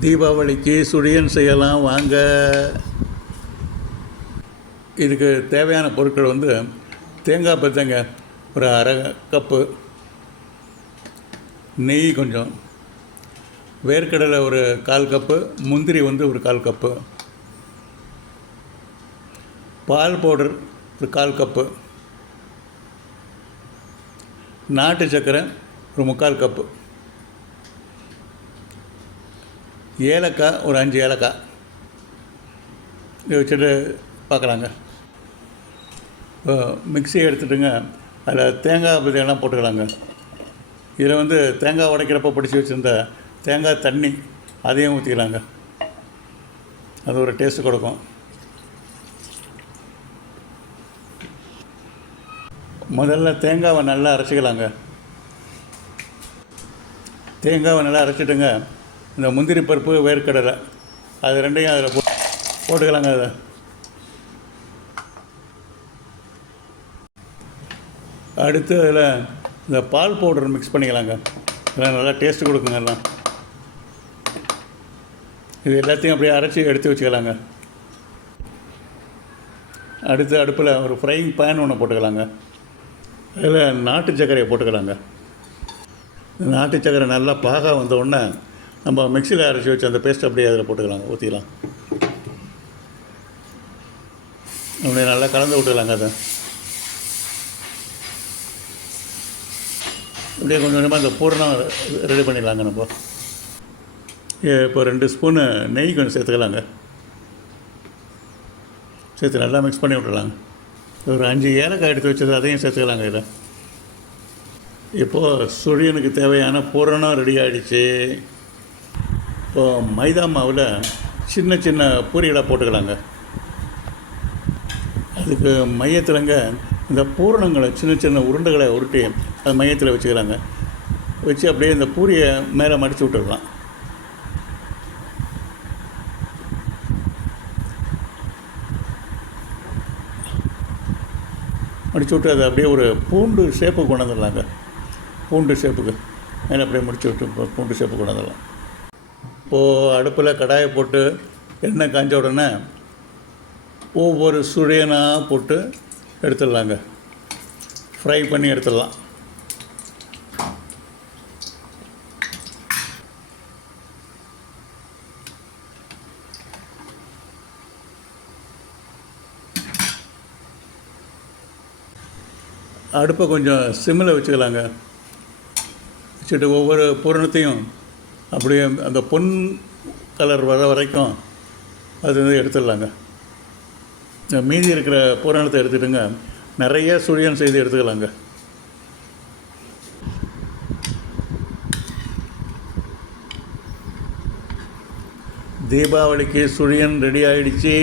தீபாவளிக்கு சுழியன் செய்யலாம் வாங்க. இதுக்கு தேவையான பொருட்கள் வந்து தேங்காய் பத்தங்க ஒரு அரை கப்பு. நெய் கொஞ்சம். வேர்க்கடலை ஒரு கால் கப்பு முந்திரி வந்து ஒரு கால் கப்பு. பால் பவுடர் ஒரு கால் கப்பு. நாட்டு சக்கரை ஒரு முக்கால் கப்பு. ஏலக்காய் ஒரு அஞ்சு ஏலக்காய். இதை வச்சுட்டு பார்க்கலாங்க. இப்போ எடுத்துட்டுங்க. அதில் தேங்காய் விதையெல்லாம் போட்டுக்கலாங்க. இதில் வந்து தேங்காய் உடைக்கிறப்ப பிடிச்சி வச்சுருந்த தேங்காய் தண்ணி அதையும் ஊற்றிக்கலாங்க அது ஒரு டேஸ்ட் கொடுக்கும். முதல்ல தேங்காவை நல்லா அரைச்சிக்கலாங்க. தேங்காவை நல்லா அரைச்சிட்டுங்க. இந்த முந்திரி பருப்பு வேர்க்கடலை. அது ரெண்டையும் அதில் போ போட்டுக்கலாங்க அதை. அடுத்து அதில் இந்த பால் பவுடர் மிக்ஸ் பண்ணிக்கலாங்க. இதெல்லாம் நல்லா டேஸ்ட்டு கொடுக்குங்க எல்லாம். இது எல்லாத்தையும் அப்படியே அரைச்சி எடுத்து வச்சுக்கலாங்க. அடுத்து அடுப்பில் ஒரு ஃப்ரைங் பேன் ஒன்று போட்டுக்கலாங்க. அதில் நாட்டு சர்க்கரையை போட்டுக்கலாங்க. இந்த நாட்டு சர்க்கரை நல்லா பாகா வந்த உடனே நம்ம மிக்சியில் அரைச்சி வச்சு அந்த பேஸ்ட் அப்படியே அதில் போட்டுக்கலாங்க ஊற்றிக்கலாம் அப்படியே நல்லா கலந்து விட்டுக்கலாங்க அதை. அப்படியே கொஞ்சம் கொஞ்சமாக அந்த பூரணம் ரெடி பண்ணிடலாங்க நம்ம. ஏ, இப்போ ரெண்டு ஸ்பூனு நெய் கொஞ்சம் சேர்த்துக்கலாங்க. சேர்த்து நல்லா மிக்ஸ் பண்ணி விட்டுலாங்க ஒரு அஞ்சு ஏலக்காய் எடுத்து வச்சது அதையும் சேர்த்துக்கலாங்க இதில் இப்போது சுழியனுக்கு தேவையான பூரணம் ரெடி ஆகிடுச்சு இப்போது மைதா மாவில் சின்ன சின்ன பூரிகளை போட்டுக்கலாங்க. அதுக்கு மையத்திலங்க இந்த பூரணங்களை சின்ன சின்ன உருண்டைகளை உருட்டி அது மையத்தில் வச்சுக்கலாங்க. வச்சு அப்படியே இந்த பூரியை மேலே மடித்து விட்டுடலாம். மடித்து விட்டு அதை அப்படியே ஒரு பூண்டு ஷேப்புக்கு கொண்டு வந்துடலாங்க. பூண்டு ஷேப்புக்கு மேலே அப்படியே முடிச்சு விட்டு பூண்டு ஷேப்புக்கு கொண்டு வந்துடலாம். இப்போது அடுப்பில் கடாயை போட்டு எண்ணெய் காய்ஞ்ச உடனே ஒவ்வொரு சுழியனாக போட்டு எடுத்துடலாங்க. ஃப்ரை பண்ணி எடுத்துடலாம். அடுப்பை கொஞ்சம் சிம்மில் வச்சுக்கலாங்க. வச்சுட்டு ஒவ்வொரு பூரணத்தையும் அப்படியே அந்த பொன் கலர் வர வரைக்கும் அது வந்து எடுத்துடலாங்க. மீதி இருக்கிற பூரணத்தை எடுத்துட்டுங்க. நிறைய சுழியன் செய்து எடுத்துக்கலாங்க. தீபாவளிக்கு சுழியன் ரெடி ஆயிடுச்சு.